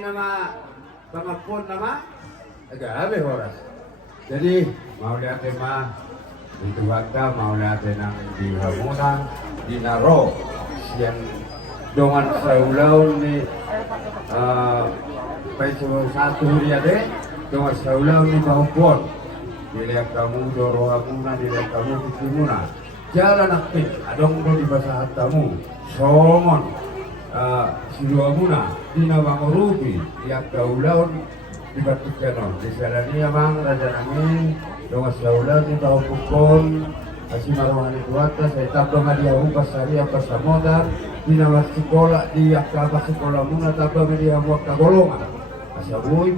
nama pangapon nama agabe horas. Jadi mau lihat mah itu waktu mau lihat nang di Hamuna di Naro yang dengan saulau ni peso satu dia deh dengan saulau ni pangapon. Dilihat kamu doro Hamuna dilihat kamu Timuna. Jalan aktif adong do di bahasa hatamu somon siluamuna di nawang rupi tiap gaulaun di batuk kanon di sana ni amang raja namin dongas gaulaun di bawah pukon kasih maruhan itu atas saya tablo ngadia upas sari apa samodar di nawang sekolah di akaba sekolah muna tablo ngadia buat kagolongan asabuy